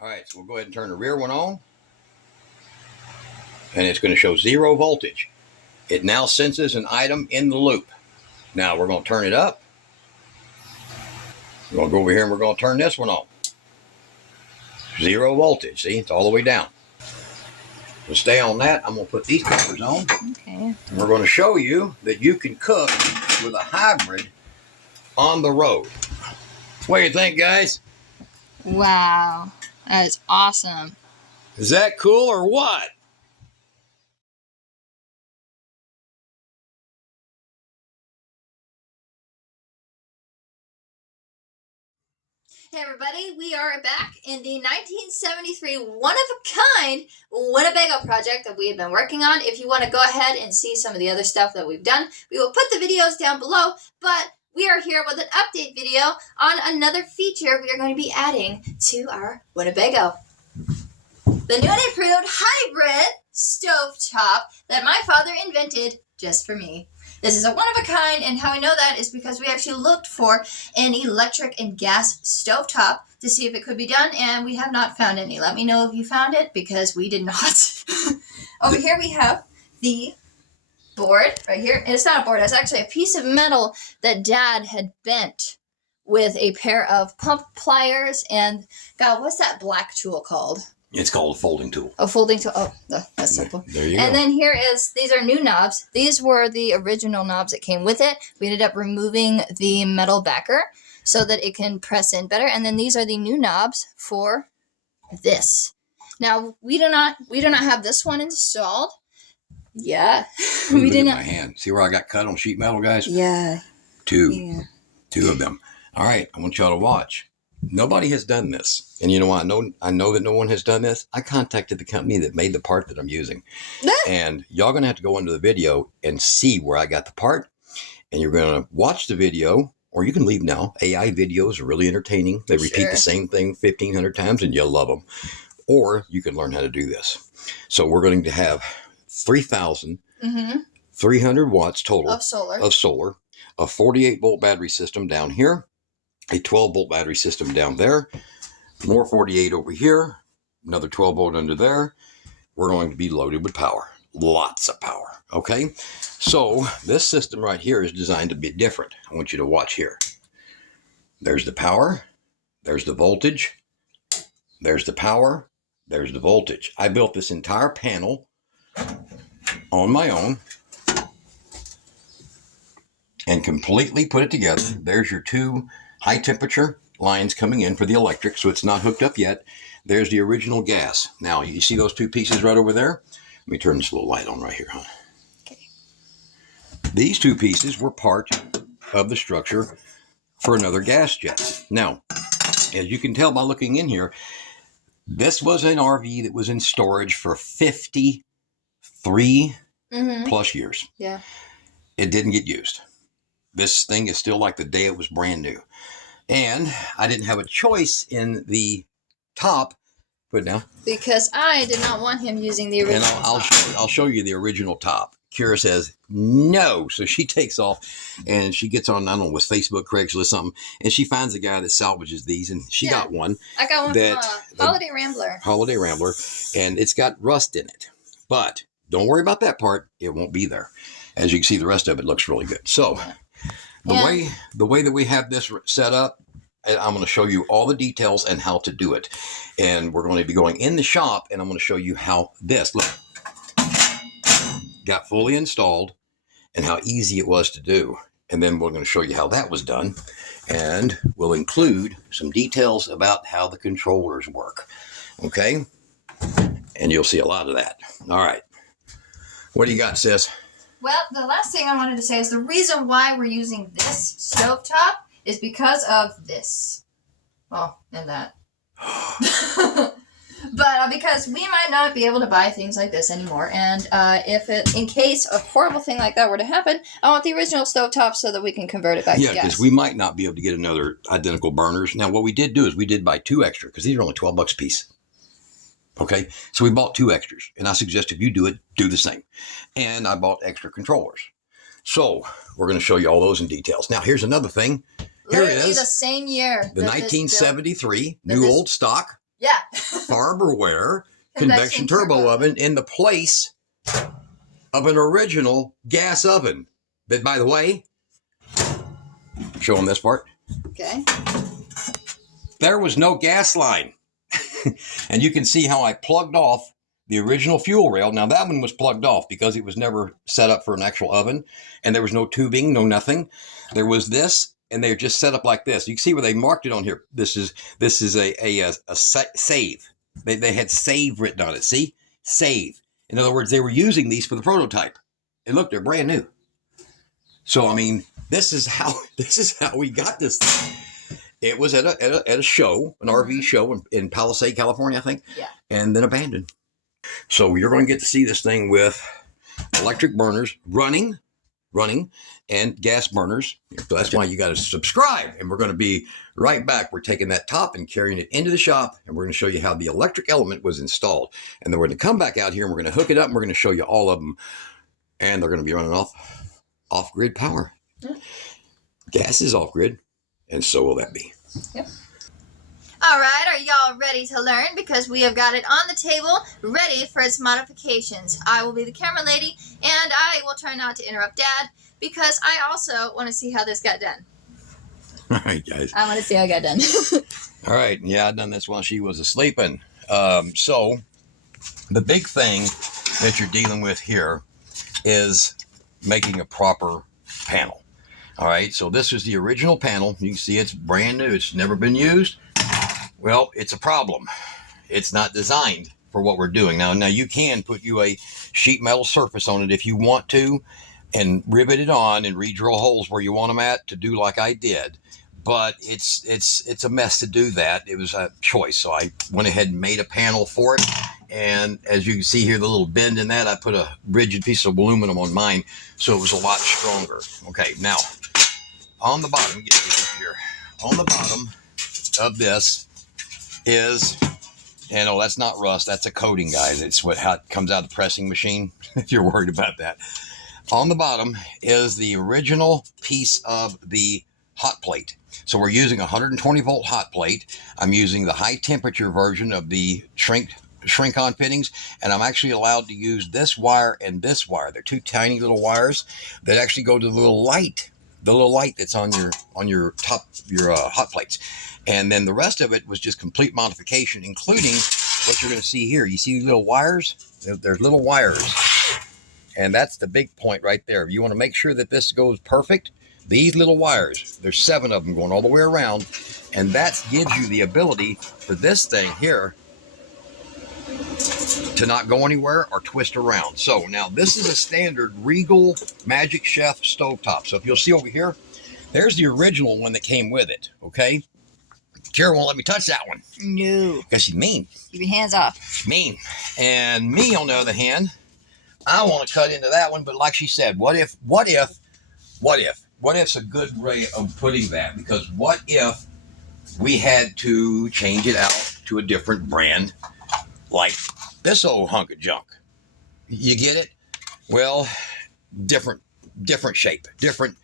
All right, so we'll go ahead and turn the rear one on. And it's going to show 0 voltage. It now senses an item in the loop. Now we're going to turn it up. We're going to go over here and we're going to turn this one on. 0 voltage. See, it's all the way down. So stay on that. I'm going to put these covers on. Okay. And we're going to show you that you can cook with a hybrid on the road. What do you think, guys? Wow. That is awesome. Is that cool or what? Hey everybody, we are back in the 1973 one-of-a-kind Winnebago project that we have been working on. If you want to go ahead and see some of the other stuff that we've done, we will put the videos down below, but we are here with an update video on another feature we are going to be adding to our Winnebago. The new and improved hybrid stovetop that my father invented just for me. This is a one-of-a-kind, and how I know that is because we actually looked for an electric and gas stovetop to see if it could be done, and we have not found any. Let me know if you found it, because we did not. Over here we have the board right here. And it's not a board. It's actually a piece of metal that Dad had bent with a pair of pump pliers and, God, what's that black tool called? It's called a folding tool. A folding tool. Oh, that's simple. There you go. And then these are new knobs. These were the original knobs that came with it. We ended up removing the metal backer so that it can press in better. And then these are the new knobs for this. Now, we do not have this one installed. Yeah. We didn't. My hand. See where I got cut on sheet metal, guys? Yeah. Two of them. All right. I want y'all to watch. Nobody has done this. And you know what? I know that no one has done this. I contacted the company that made the part that I'm using. And y'all going to have to go into the video and see where I got the part. And you're going to watch the video, or you can leave now. AI videos are really entertaining. They repeat the same thing 1,500 times and you'll love them. Or you can learn how to do this. So we're going to have 3,300 watts total of solar, a 48-volt battery system down here, a 12-volt battery system down there, more 48 over here, another 12-volt under there. We're going to be loaded with power, lots of power, okay? So this system right here is designed to be different. I want you to watch here. There's the power, there's the voltage, there's the power, there's the voltage. I built this entire panel on my own and completely put it together. There's your two high temperature lines coming in for the electric, so it's not hooked up yet. There's the original gas. Now, you see those two pieces right over there? Let me turn this little light on right here, huh? Okay. These two pieces were part of the structure for another gas jet. Now, as you can tell by looking in here, this was an RV that was in storage for 53 plus years. Yeah. It didn't get used. This thing is still like the day it was brand new. And I didn't have a choice in the top. Put it down. Because I did not want him using the original top. I'll show you the original top. Kiera says no. So she takes off and she gets on, I don't know, with Facebook, Craigslist, something. And she finds a guy that salvages these. And she got one. I got one from Holiday Rambler. Holiday Rambler. And it's got rust in it. But don't worry about that part. It won't be there. As you can see, the rest of it looks really good. So the way that we have this set up, I'm going to show you all the details and how to do it. And we're going to be going in the shop, and I'm going to show you how this, look, got fully installed and how easy it was to do. And then we're going to show you how that was done. And we'll include some details about how the controllers work. Okay? And you'll see a lot of that. All right. What do you got, sis? Well, the last thing I wanted to say is the reason why we're using this stovetop is because of this. Well, and that. But because we might not be able to buy things like this anymore. And in case a horrible thing like that were to happen, I want the original stovetop so that we can convert it back to gas. Yeah, because we might not be able to get another identical burners. Now, what we did do is we did buy 2 extra because these are only $12 a piece. Okay, so we bought 2 extras, and I suggest if you do it, do the same. And I bought extra controllers. So we're going to show you all those in details. Now, here's another thing. Here it is. The same year. The 1973 new old stock Yeah. Farberware convection turbo oven in the place of an original gas oven. That, by the way, show them this part. Okay. There was no gas line. And you can see how I plugged off the original fuel rail. Now that one was plugged off because it was never set up for an actual oven, and there was no tubing, no nothing. There was this, and they're just set up like this. You can see where they marked it on here. This is a save. They had save written on it. See, save. In other words, they were using these for the prototype. And look, they're brand new. So I mean, this is how we got this thing. It was at a show, an RV show in Palisade, California, I think. Yeah. And then abandoned. So you're going to get to see this thing with electric burners running, and gas burners. So that's why you got to subscribe. And we're going to be right back. We're taking that top and carrying it into the shop, and we're going to show you how the electric element was installed. And then we're going to come back out here, and we're going to hook it up, and we're going to show you all of them. And they're going to be running off-grid power. Yeah. Gas is off-grid. And so will that be. Yep. All right, are y'all ready to learn? Because we have got it on the table, ready for its modifications. I will be the camera lady, and I will try not to interrupt Dad, because I also want to see how this got done. All right, guys. I want to see how it got done. All right, yeah, I done this while she was asleep. So the big thing that you're dealing with here is making a proper panel. All right, so this is the original panel. You can see it's brand new. It's never been used. Well, it's a problem. It's not designed for what we're doing. Now you can put you a sheet metal surface on it if you want to, and rivet it on and re-drill holes where you want them at to do like I did. But it's a mess to do that. It was a choice. So I went ahead and made a panel for it. And as you can see here, the little bend in that, I put a rigid piece of aluminum on mine, so it was a lot stronger. Okay, now on the bottom, get this up here. On the bottom of this is, and oh, that's not rust, that's a coating, guys. It's how it comes out of the pressing machine, if you're worried about that. On the bottom is the original piece of the hot plate. So we're using a 120 volt hot plate. I'm using the high temperature version of the shrink-on fittings, and I'm actually allowed to use this wire and this wire. They're two tiny little wires that actually go to the little light that's on your top, your hot plates. And then the rest of it was just complete modification, including what you're going to see here. You see these little wires? There's little wires, and that's the big point right there. You want to make sure that this goes perfect. These little wires, there's 7 of them going all the way around, and that gives you the ability for this thing here to not go anywhere or twist around. So now this is a standard Regal Magic Chef stovetop. So if you'll see over here, there's the original one that came with it, okay? Kiera won't let me touch that one. No. Because she's mean. Keep your hands off. Mean. And me, on the other hand, I want to cut into that one, but like she said, what if's a good way of putting that? Because what if we had to change it out to a different brand, like this old hunk of junk? You get it? Well, different shape, different.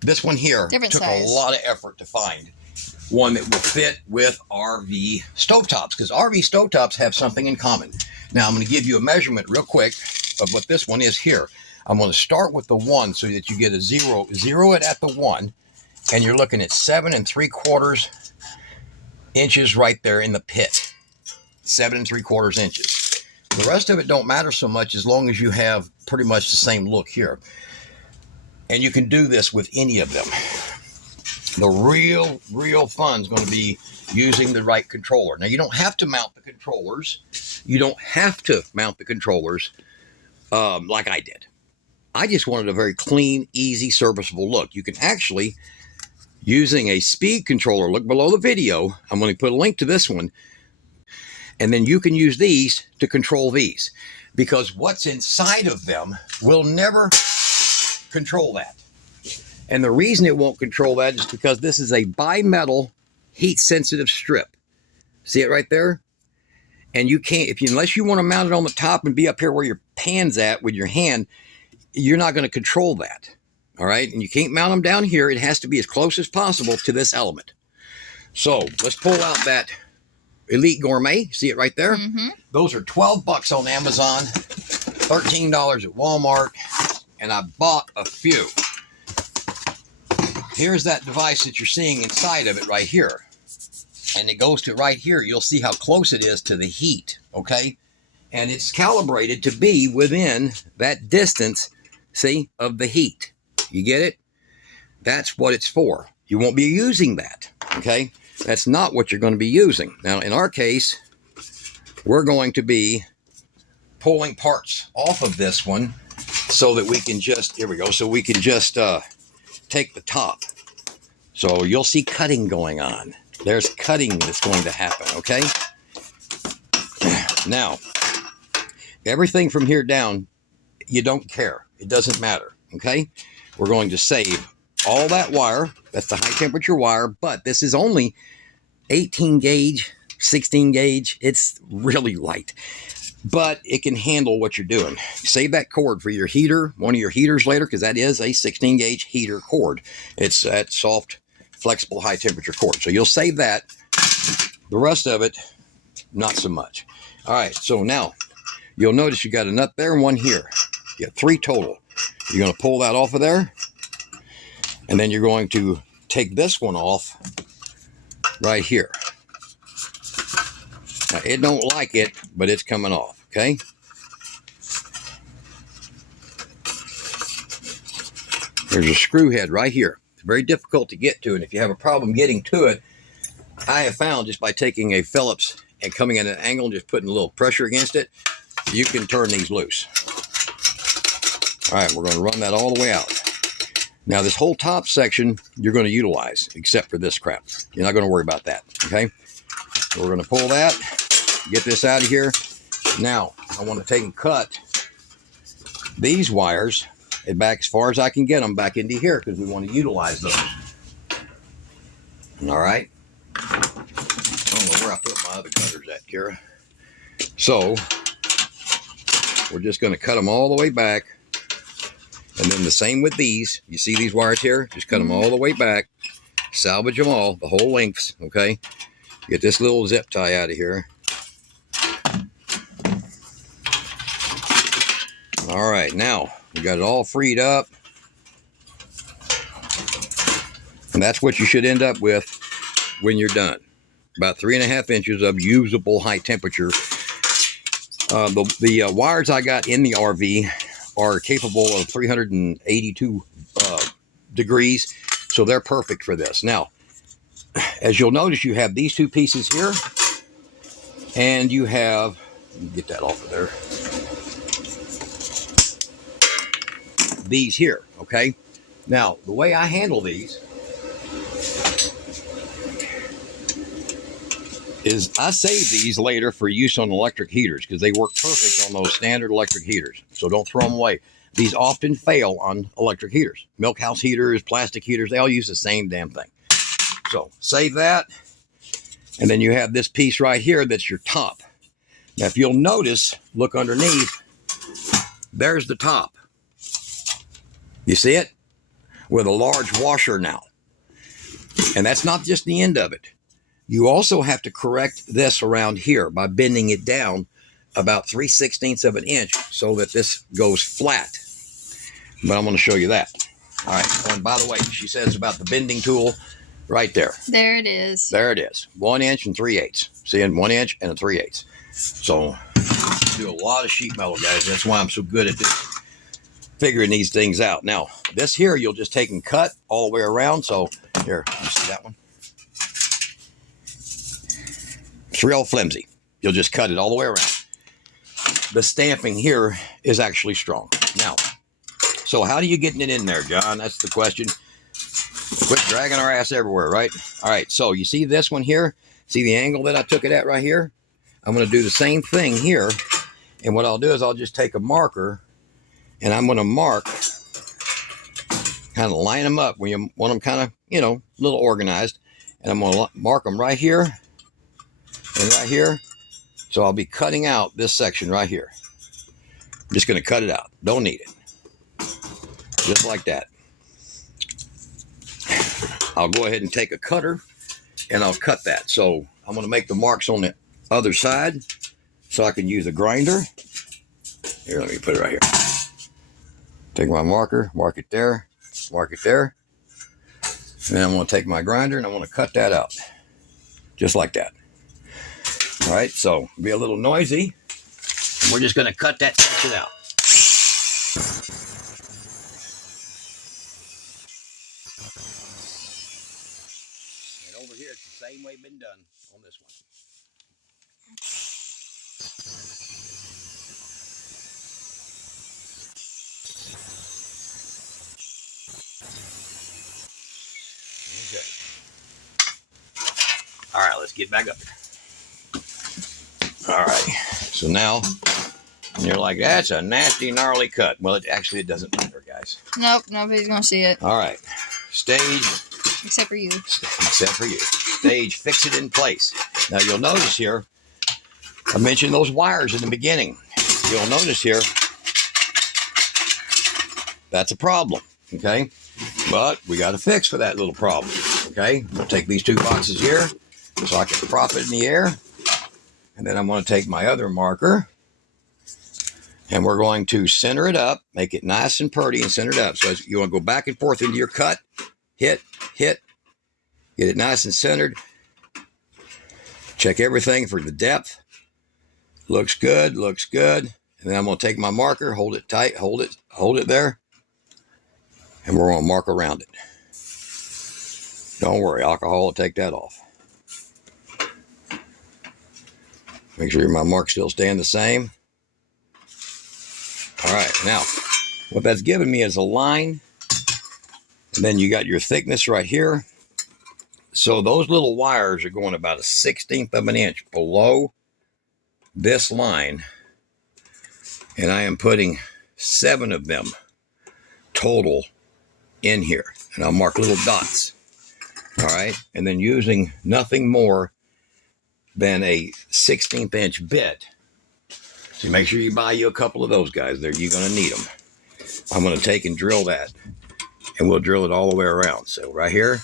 This one here took size. A lot of effort to find one that will fit with RV stovetops, because RV stovetops have something in common. Now I'm going to give you a measurement real quick of what this one is here. I'm going to start with the 1 so that you get a 0 it at the 1, and you're looking at 7 3/4 inches right there in the pit. 7 3/4 inches. The rest of it don't matter so much as long as you have pretty much the same look here. And you can do this with any of them. The real fun is going to be using the right controller. Now, you don't have to mount the controllers. Like I did. I just wanted a very clean, easy, serviceable look. You can actually, using a speed controller, look below the video. I'm going to put a link to this one. And then you can use these to control these, because what's inside of them will never control that. And the reason it won't control that is because this is a bimetal heat-sensitive strip. See it right there? And you can't, unless you want to mount it on the top and be up here where your pan's at with your hand, you're not going to control that. All right? And you can't mount them down here. It has to be as close as possible to this element. So let's pull out that Elite Gourmet. See it right there? Mm-hmm. Those are $12 on Amazon, $13 at Walmart, and I bought a few. Here's that device that you're seeing inside of it right here. And it goes to right here. You'll see how close it is to the heat, okay? And it's calibrated to be within that distance, see, of the heat. You get it? That's what it's for. You won't be using that, okay? That's not what you're going to be using. Now, in our case, we're going to be pulling parts off of this one so that we can just, here we go, so we can just take the top. So you'll see cutting going on. There's cutting that's going to happen, okay? Now, everything from here down, you don't care. It doesn't matter, okay? We're going to save all that wire. That's the high temperature wire, but this is only 18 gauge, 16 gauge. It's really light, but it can handle what you're doing. Save that cord for your heater, one of your heaters later, because that is a 16 gauge heater cord. It's that soft, flexible, high temperature cord. So you'll save that. The rest of it, not so much. All right, so now you'll notice you got a nut there and one here. You got 3 total. You're going to pull that off of there, and then you're going to take this one off right here. Now, it don't like it, but it's coming off, okay? There's a screw head right here. It's very difficult to get to, and if you have a problem getting to it, I have found just by taking a Phillips and coming at an angle and just putting a little pressure against it, you can turn these loose. All right, we're going to run that all the way out. Now, this whole top section, you're going to utilize, except for this crap. You're not going to worry about that, okay? So we're going to pull that, get this out of here. Now, I want to take and cut these wires and back as far as I can get them back into here because we want to utilize those. All right? I don't know where I put my other cutters at, Kiera. So, we're just going to cut them all the way back. And then the same with these. You see these wires here? Just cut them all the way back. Salvage them all, the whole lengths, okay? Get this little zip tie out of here. All right, now we got it all freed up. And that's what you should end up with when you're done. About 3.5 inches of usable high temperature. The wires I got in the RV are capable of 382 degrees, so they're perfect for this. Now, as you'll notice, you have these 2 pieces here, and you have, let me get that off of there, these here, okay? Now, the way I handle these is I save these later for use on electric heaters because they work perfect on those standard electric heaters. So don't throw them away. These often fail on electric heaters. Milk house heaters, plastic heaters, they all use the same damn thing. So save that. And then you have this piece right here that's your top. Now, if you'll notice, look underneath, there's the top. You see it? With a large washer now. And that's not just the end of it. You also have to correct this around here by bending it down about 3/16 of an inch so that this goes flat. But I'm going to show you that. All right. Oh, and by the way, she says about the bending tool right there. There it is. There it is. 1 inch and 3/8. See, 1 inch and 3/8. So I do a lot of sheet metal, guys. That's why I'm so good at this, figuring these things out. Now, this here, you'll just take and cut all the way around. So here, you see that one? It's real flimsy. You'll just cut it all the way around. The stamping here is actually strong. Now, so how do you get it in there, John? That's the question. Quit dragging our ass everywhere, right? All right, so you see this one here? See the angle that I took it at right here? I'm going to do the same thing here. And what I'll do is I'll just take a marker and I'm going to mark, kind of line them up when you want them kind of, you know, a little organized. And I'm going to mark them right here and right here. So I'll be cutting out this section right here. I'm just going to cut it out. Don't need it. Just like that. I'll go ahead and take a cutter and I'll cut that. So I'm going to make the marks on other side so I can use a grinder. Here, let me put it right here. Take my marker, mark it there, mark it there. And then I'm going to take my grinder and I'm going to cut that out. Just like that. All right, so be a little noisy. We're just going to cut that section out. And over here, it's the same way it's been done on this one. Okay. All right, let's get back up there. All right, so now you're like, that's a nasty, gnarly cut. Well, it doesn't matter, guys. Nope, nobody's gonna see it. All right, stage. Except for you. Except for you. Stage, fix it in place. Now you'll notice here, I mentioned those wires in the beginning. You'll notice here, that's a problem, okay? But we got to fix for that little problem, okay? I'm going to take these two boxes here so I can prop it in the air. And then I'm going to take my other marker and we're going to center it up, make it nice and pretty and center it up. So as you want to go back and forth into your cut, hit, get it nice and centered. Check everything for the depth. Looks good, looks good. And then I'm going to take my marker, hold it tight, hold it there. And we're going to mark around it. Don't worry, alcohol will take that off. Make sure my mark's still staying the same. All right, now, what that's giving me is a line. And then you got your thickness right here. So those little wires are going about 1/16 of an inch below this line. And I am putting 7 of them total in here. And I'll mark little dots. All right, and then using nothing more than a 1/16 inch bit. So make sure you buy you a couple of those guys. You're going to need them. I'm going to take and drill that. And we'll drill it all the way around. So right here.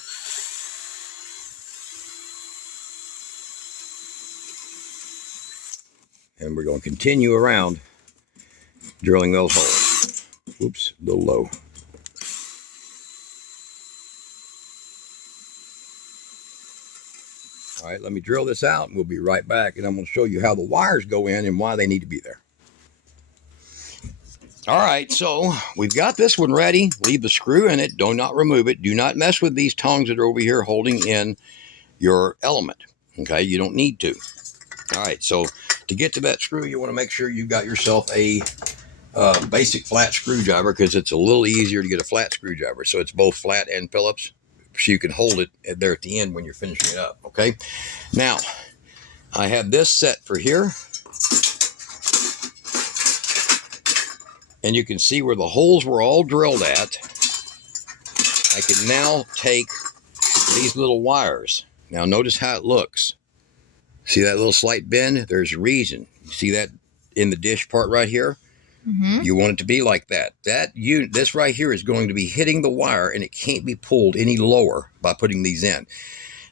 And we're going to continue around drilling those holes. Oops, a little low. All right, let me drill this out and we'll be right back. And I'm going to show you how the wires go in and why they need to be there. All right, so we've got this one ready. Leave the screw in it. Do not remove it. Do not mess with these tongs that are over here holding in your element. Okay, you don't need to. All right, so to get to that screw, you want to make sure you've got yourself a basic flat screwdriver because it's a little easier to get a flat screwdriver. So it's both flat and Phillips. So you can hold it there at the end when you're finishing it up, okay? Now, I have this set for here. And you can see where the holes were all drilled at. I can now take these little wires. Now, notice how it looks. See that little slight bend? There's a reason. You see that in the dish part right here? Mm-hmm. You want it to be like that. This right here is going to be hitting the wire and it can't be pulled any lower by putting these in.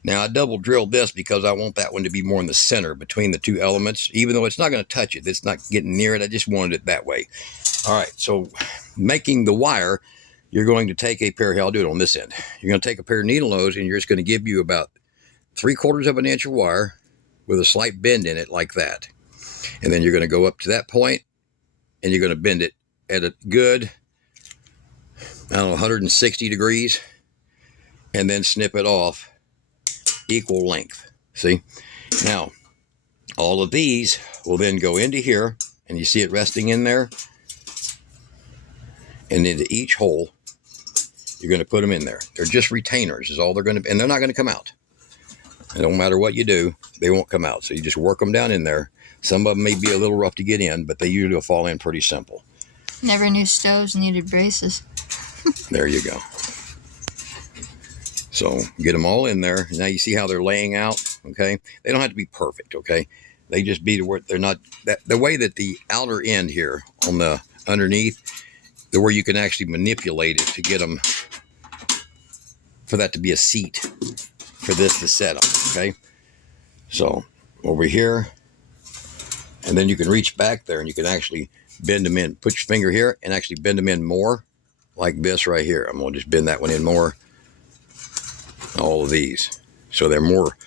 Now I double drilled this because I want that one to be more in the center between the two elements, even though it's not going to touch it. It's not getting near it. I just wanted it that way. All right. So making the wire, you're going to take a pair, I'll do it on this end. You're going to take a pair of needle nose and you're just going to give you about 3/4 of an inch of wire with a slight bend in it like that. And then you're going to go up to that point and you're going to bend it at a good, 160 degrees, and then snip it off equal length. See? Now, all of these will then go into here, and you see it resting in there, and into each hole, you're going to put them in there. They're just retainers is all they're going to be, and they're not going to come out. It don't matter what you do, they won't come out. So you just work them down in there. Some of them may be a little rough to get in, but they usually will fall in pretty simple. Never knew stoves needed braces. There you go. So get them all in there. Now you see how they're laying out, okay? They don't have to be perfect, okay? They just be to where they're not, the way that the outer end here on the underneath, where you can actually manipulate it to get them, for that to be a seat for this to set them, okay? So over here, And then you can reach back there and you can actually bend them in. Put your finger here and actually bend them in more, like this right here. I'm going to just bend that one in more. All of these. So they're more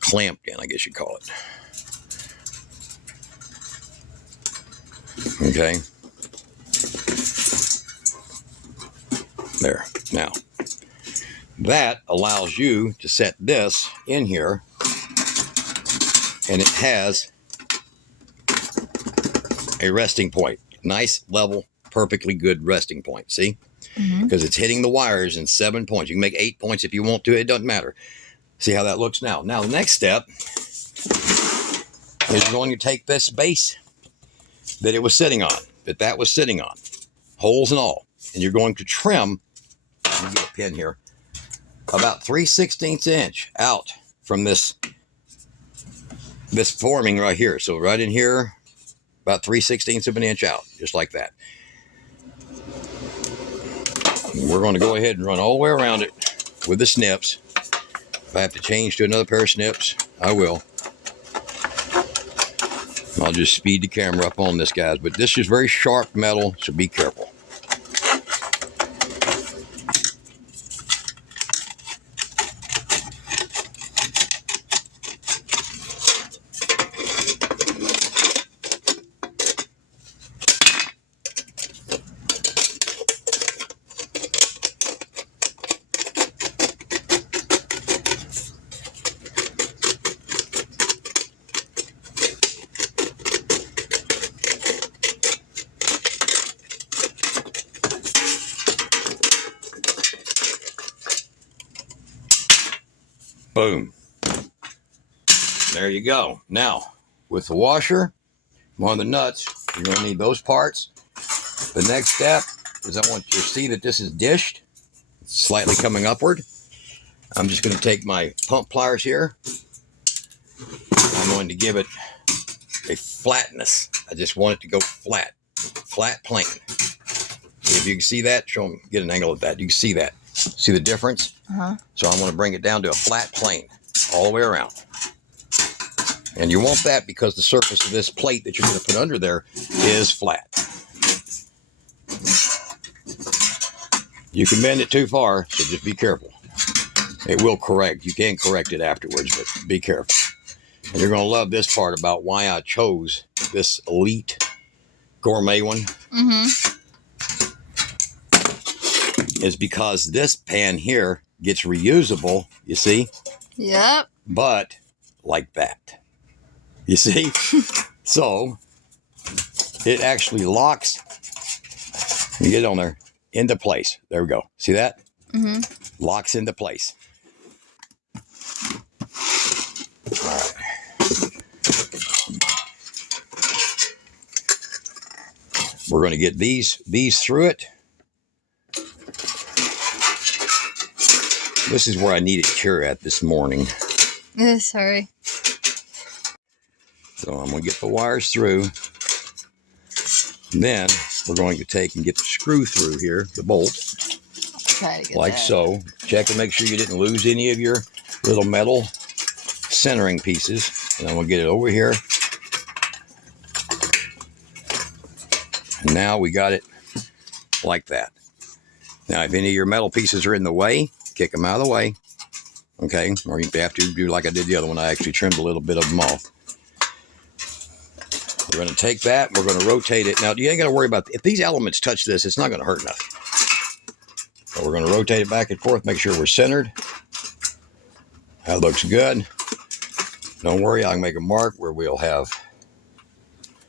clamped in, I guess you call it. Okay. There. Now, that allows you to set this in here, and it has a resting point. Nice, level, perfectly good resting point. See? Because it's hitting the wires in 7 points. You can make 8 points if you want to. It doesn't matter. See how that looks now. Now, the next step is you're going to take this base that it was sitting on, that was sitting on, holes and all, and you're going to trim, let me get a pin here, about 3/16 inch out from this forming right here. So right in here, about 3/16 of an inch out, just like that. And we're going to go ahead and run all the way around it with the snips. If I have to change to another pair of snips, I will. I'll just speed the camera up on this, guys. But this is very sharp metal, so be careful. Boom. There you go. Now, with the washer, one of the nuts, you're going to need those parts. The next step is I want you to see that this is dished. It's slightly coming upward. I'm just going to take my pump pliers here. I'm going to give it a flatness. I just want it to go flat. Flat plane. If you can see that, show them, get an angle of that. You can see that. See the difference? So I'm going to bring it down to a flat plane all the way around. And you want that because the surface of this plate that you're going to put under there is flat. You can bend it too far, so just be careful. It will correct. You can correct it afterwards, but be careful. And you're going to love this part about why I chose this Elite Gourmet one. Is because this pan here gets reusable, you see? Yep. But like that. You see? So it actually locks, you get it on there, into place. There we go. See that? Locks into place. All right. We're going to get these through it. This is where I needed Kiera at this morning. Sorry. So I'm going to get the wires through. Then we're going to take and get the screw through here, the bolt. Try to get like that. so. Check and make sure you didn't lose any of your little metal centering pieces. And I'm going to get it over here. And now we got it like that. Now, if any of your metal pieces are in the way, kick them out of the way. Okay, or you have to do like I did the other one. I actually trimmed a little bit of them off. We're going to take that. We're going to rotate it. Now, you ain't got to worry about, if these elements touch this, it's not going to hurt nothing. So we're going to rotate it back and forth, make sure we're centered. That looks good. Don't worry, I can make a mark where we'll have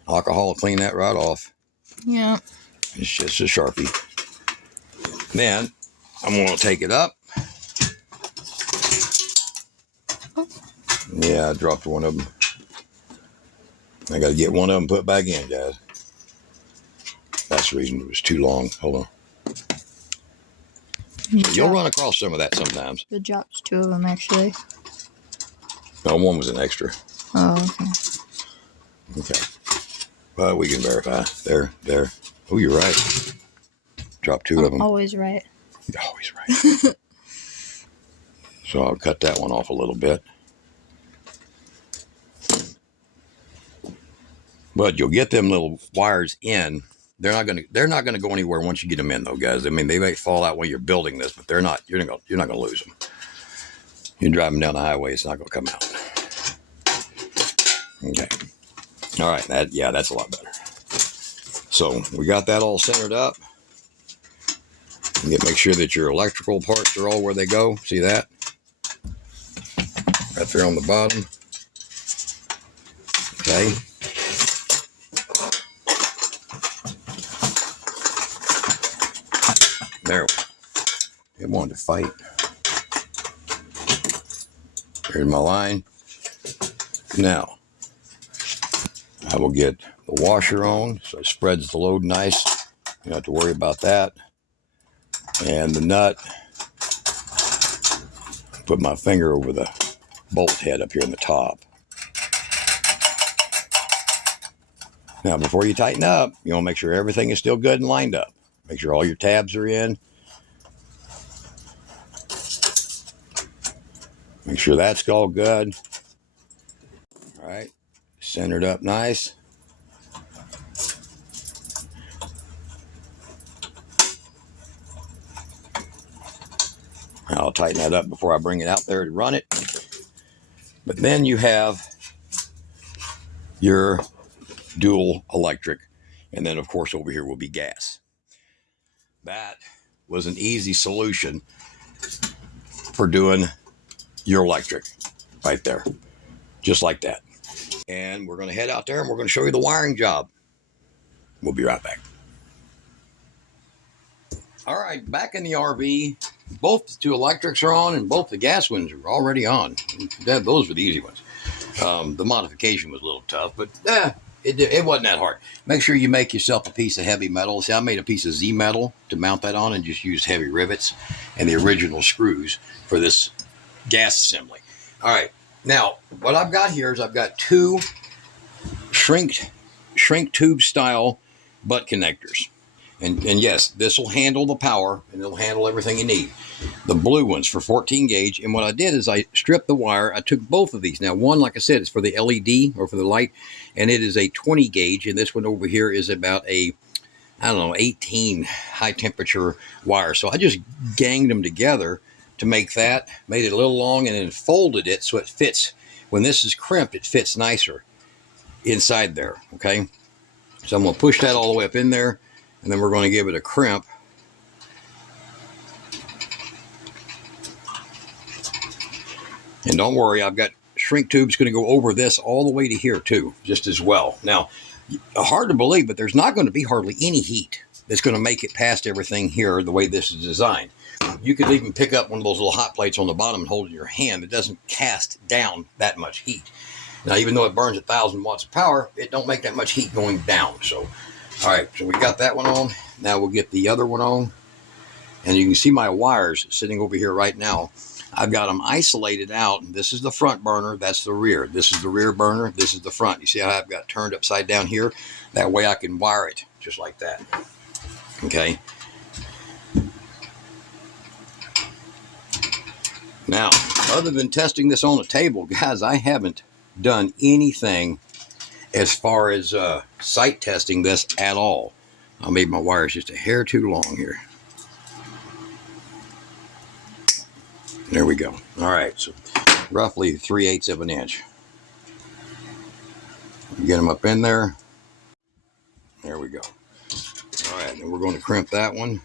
alcohol to clean that right off. Yeah. It's just a Sharpie. Then I'm going to take it up. Yeah, I dropped one of them. I got to get one of them put back in, guys. That's the reason it was too long. Hold on. You'll run across some of that sometimes. It drops two of them, actually. No, one was an extra. Oh, okay. Okay. Well, we can verify. There. Oh, you're right. Drop two of them. Always right. You're always right. So I'll cut that one off a little bit. But you'll get them little wires in. They're not gonna go anywhere once you get them in, though, guys. I mean, they may fall out when you're building this, but they're not. You're not gonna lose them. You're driving down the highway; it's not gonna come out. Okay. All right. That's a lot better. So we got that all centered up. Make sure that your electrical parts are all where they go. See that? Right there on the bottom. Okay. There. It wanted to fight. Here's my line. Now, I will get the washer on so it spreads the load nice. You don't have to worry about that. And the nut. Put my finger over the bolt head up here in the top. Now, before you tighten up, you want to make sure everything is still good and lined up. Make sure all your tabs are in. Make sure that's all good. All right, centered up nice. I'll tighten that up before I bring it out there to run it. But then you have your dual electric. And then, of course, over here will be gas. That was an easy solution for doing your electric right there. Just like that. And we're going to head out there and we're going to show you the wiring job. We'll be right back. All right, back in the RV. Both the two electrics are on and both the gas ones are already on. Those were the easy ones. The modification was a little tough, but it wasn't that hard. Make sure you make yourself a piece of heavy metal. See, I made a piece of Z metal to mount that on and just used heavy rivets and the original screws for this gas assembly. All right, now what I've got here is I've got two shrink tube style butt connectors. And yes, this will handle the power and it'll handle everything you need. The blue ones for 14 gauge. And what I did is I stripped the wire. I took both of these. Now, one, like I said, is for the LED or for the light. And it is a 20 gauge. And this one over here is about a, 18 high temperature wire. So I just ganged them together to make that. Made it a little long and then folded it so it fits. When this is crimped, it fits nicer inside there. Okay. So I'm going to push that all the way up in there. And then we're going to give it a crimp. And don't worry, I've got shrink tubes going to go over this all the way to here too, just as well. Now, hard to believe, but there's not going to be hardly any heat that's going to make it past everything here the way this is designed. You could even pick up one of those little hot plates on the bottom and hold it in your hand. It doesn't cast down that much heat. Now, even though it burns 1,000 watts of power, it don't make that much heat going down. So, all right, so we got that one on. Now we'll get the other one on. And you can see my wires sitting over here right now. I've got them isolated out. This is the front burner. That's the rear. This is the rear burner. This is the front. You see how I've got turned upside down here? That way I can wire it just like that. Okay. Now, other than testing this on the table, guys, I haven't done anything as far as sight testing this at all. I made my wires just a hair too long here. There we go. All right, so roughly 3/8 of an inch. Get them up in there. There we go. All right, then we're going to crimp that one.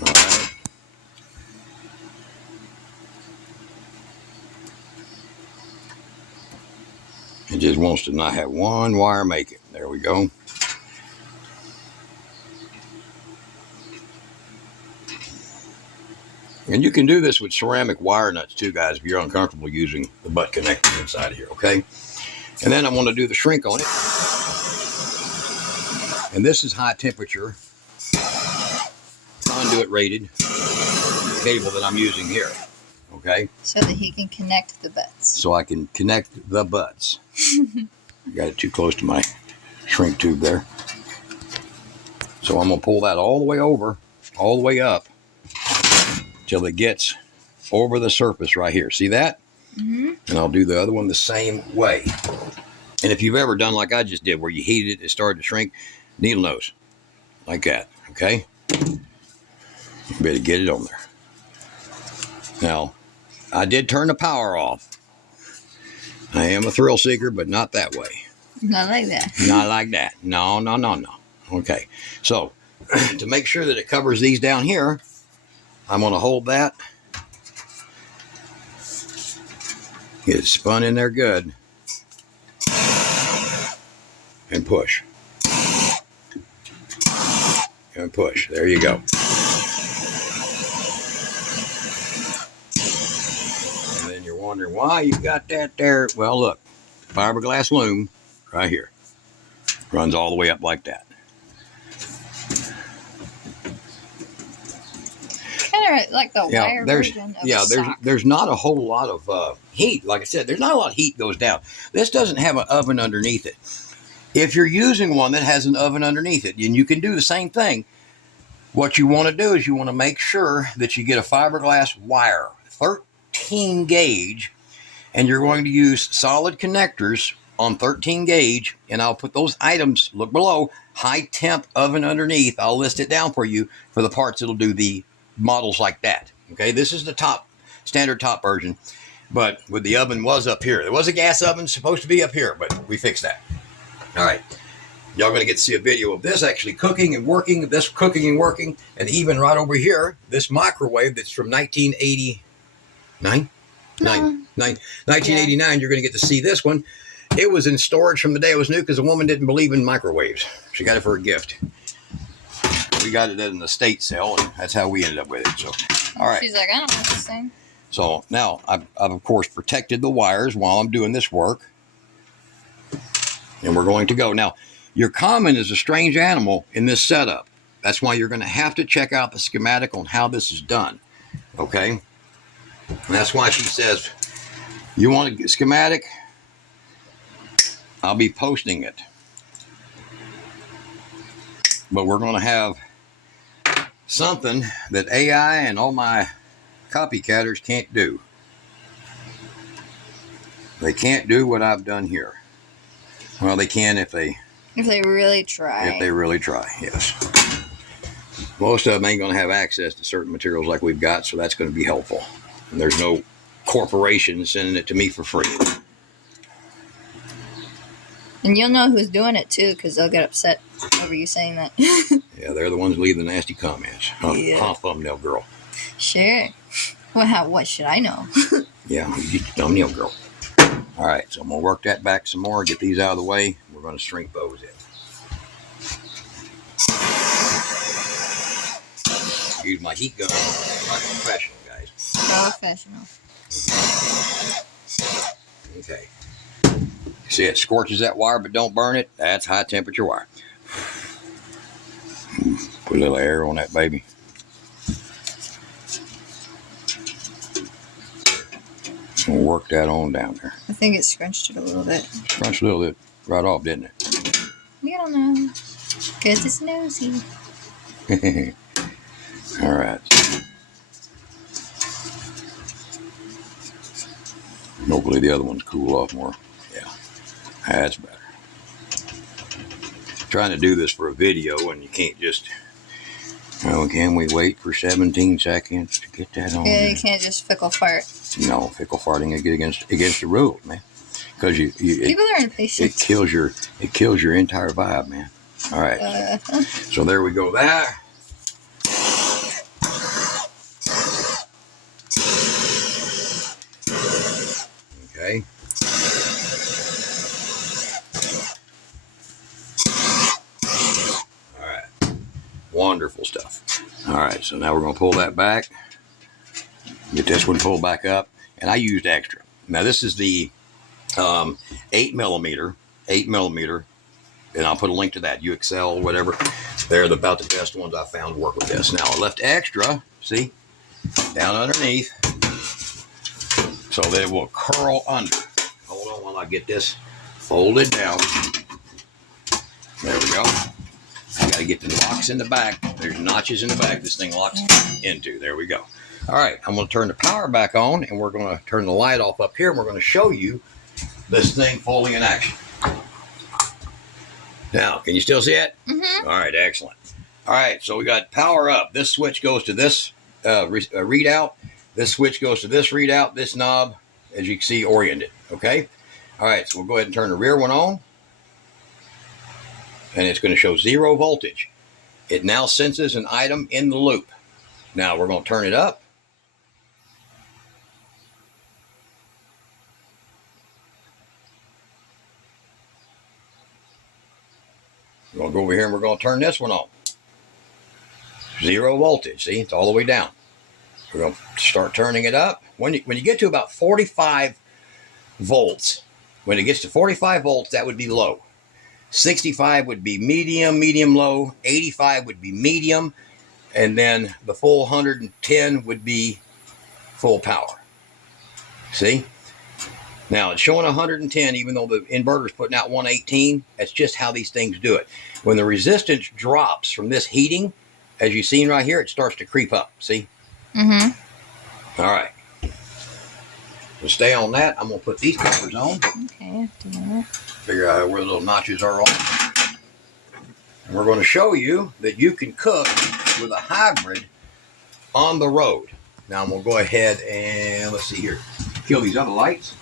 All right. It just wants to not have one wire make it. There we go. And you can do this with ceramic wire nuts too, guys, if you're uncomfortable using the butt connector inside of here, okay? And then I'm going to do the shrink on it. And this is high temperature, conduit rated cable that I'm using here, okay? So that he can connect the butts. So I can connect the butts. Got it too close to my shrink tube there. So I'm going to pull that all the way over, all the way up, till it gets over the surface right here. See that? Mm-hmm. And I'll do the other one the same way. And if you've ever done like I just did, where you heated it, it started to shrink, needle nose, like that, okay? You better get it on there. Now, I did turn the power off. I am a thrill seeker, but not that way. Not like that. Not like that. No, no, no, no. Okay, so to make sure that it covers these down here, I'm going to hold that. Get it spun in there good. And push. And push. There you go. And then you're wondering why you got that there. Well, look. Fiberglass loom right here. Runs all the way up like that. Kind of like the wire version of a sock. There's not a whole lot of heat. Like I said, there's not a lot of heat goes down. This doesn't have an oven underneath it. If you're using one that has an oven underneath it, and you can do the same thing, what you want to do is you want to make sure that you get a fiberglass wire, 13 gauge, and you're going to use solid connectors on 13 gauge, and I'll put those items, look below, high temp oven underneath. I'll list it down for you for the parts that'll do the models like that. Okay, this is the top, standard top version, but with the oven was up here. There was a gas oven supposed to be up here, but we fixed that. All right, y'all going to get to see a video of this actually cooking and working, this cooking and working, and even right over here, this microwave that's from 1989. 1989, yeah. You're going to get to see this one. It was in storage from the day it was new because the woman didn't believe in microwaves. She got it for a gift. We got it at an estate sale, and that's how we ended up with it. So, all right. She's like, I don't want this thing. So now I've of course protected the wires while I'm doing this work. And we're going to go. Now, your common is a strange animal in this setup. That's why you're going to have to check out the schematic on how this is done. Okay? And that's why she says, you want a schematic? I'll be posting it. But we're going to have something that AI and all my copycatters can't do. They can't do what I've done here. Well, they can if they really try. If they really try, yes. Most of them ain't going to have access to certain materials like we've got, so that's going to be helpful. And there's no corporation sending it to me for free. And you'll know who's doing it, too, because they'll get upset over you saying that. Yeah, they're the ones leaving the nasty comments. Huh, thumbnail girl. Sure. Well, what should I know? Yeah, you thumbnail girl. All right, so I'm going to work that back some more, get these out of the way. We're going to shrink those in. Use my heat gun like a professional, guys. Professional. Okay. See, it scorches that wire, but don't burn it. That's high temperature wire. Put a little air on that baby. We'll work that on down there. I think it scrunched it a little bit. Scrunched a little bit right off, didn't it? You don't know. Because it's nosy. All right. Hopefully the other ones cool off more. Yeah, that's better. Trying to do this for a video and you can't just... Oh, can we wait for 17 seconds to get that on? Yeah, you can't just fickle fart. No, fickle farting against the rules, man. Because people are impatient. It kills your entire vibe, man. All right. So there we go. There. Okay. All right. Wonderful stuff. All right. So now we're going to pull that back. Get this one pulled back up. And I used extra. Now this is the 8 millimeter. And I'll put a link to that. UXL, whatever. They're about the best ones I found to work with this. Now I left extra, see, down underneath, so that it will curl under. Hold on while I get this folded down. There we go. I got to get the locks in the back. There's notches in the back. This thing locks into. There we go. All right, I'm going to turn the power back on, and we're going to turn the light off up here, and we're going to show you this thing fully in action. Now, can you still see it? Mm-hmm. All right, excellent. All right, so we got power up. This switch goes to this readout. This switch goes to this readout. This knob, as you can see, oriented. Okay? All right, so we'll go ahead and turn the rear one on. And it's going to show 0 voltage. It now senses an item in the loop. Now we're going to turn it up. We're going to go over here and we're going to turn this one on. 0 voltage. See, it's all the way down. We're going to start turning it up. When you get to about 45 volts, when it gets to 45 volts, that would be low. 65 would be medium, medium low. 85 would be medium. And then the full 110 would be full power. See? Now, it's showing 110, even though the inverter's putting out 118. That's just how these things do it. When the resistance drops from this heating, as you've seen right here, it starts to creep up. See? Mm-hmm. All right. So stay on that. I'm going to put these covers on. Okay. Figure out where the little notches are on. And we're going to show you that you can cook with a hybrid on the road. Now, I'm going to go ahead and, let's see here, kill these other lights.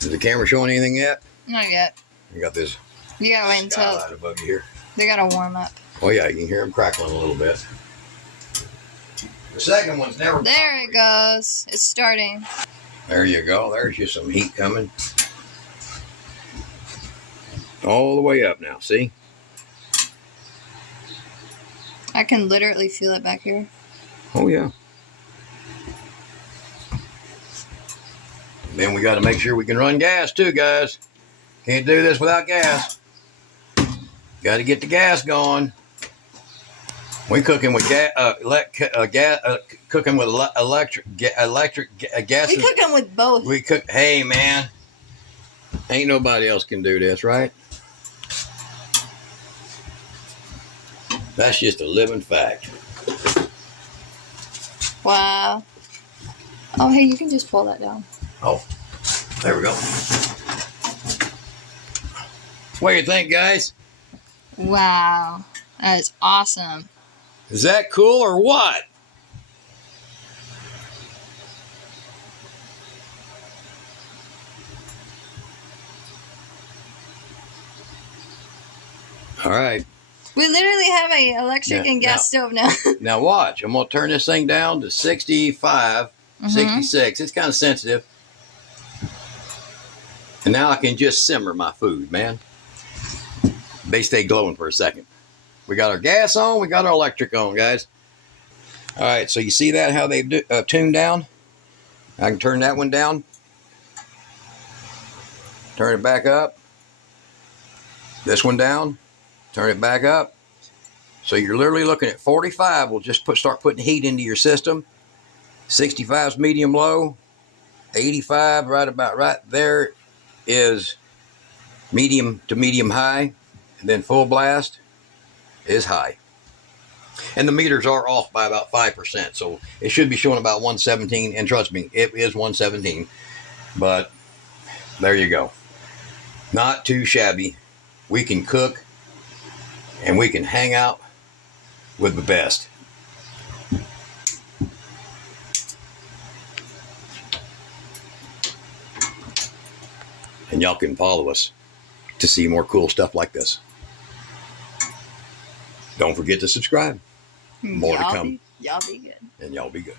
Is the camera showing anything yet? Not yet. You got this. You gotta wait until skylight above you here. they gotta warm up. Oh yeah, you can hear them crackling a little bit. The second one's never. There it goes. It's starting. There you go. There's just some heat coming. All the way up now. See? I can literally feel it back here. Oh yeah. Then we got to make sure we can run gas too, guys. Can't do this without gas. Got to get the gas going. We cooking with cooking with electric gas. We cooking with both. We cook. Hey man, ain't nobody else can do this, right? That's just a living fact. Wow. Oh hey, you can just pull that down. Oh, there we go. What do you think, guys? Wow, that is awesome. Is that cool or what? All right. We literally have a electric and gas stove now. Now watch. I'm going to turn this thing down to 65, 66. It's kind of sensitive. And now I can just simmer my food, man. They stay glowing for a second. We got our gas on. We got our electric on, guys. All right, so you see that, how they've tuned down? I can turn that one down. Turn it back up. This one down. Turn it back up. So you're literally looking at 45. We'll just start putting heat into your system. 65 is medium low. 85, right about right there, is medium to medium high. And then full blast is high. And the meters are off by about 5%. So it should be showing about 117. And trust me, it is 117. But there you go. Not too shabby. We can cook and we can hang out with the best. And y'all can follow us to see more cool stuff like this. Don't forget to subscribe. More to come. Y'all be good. And y'all be good.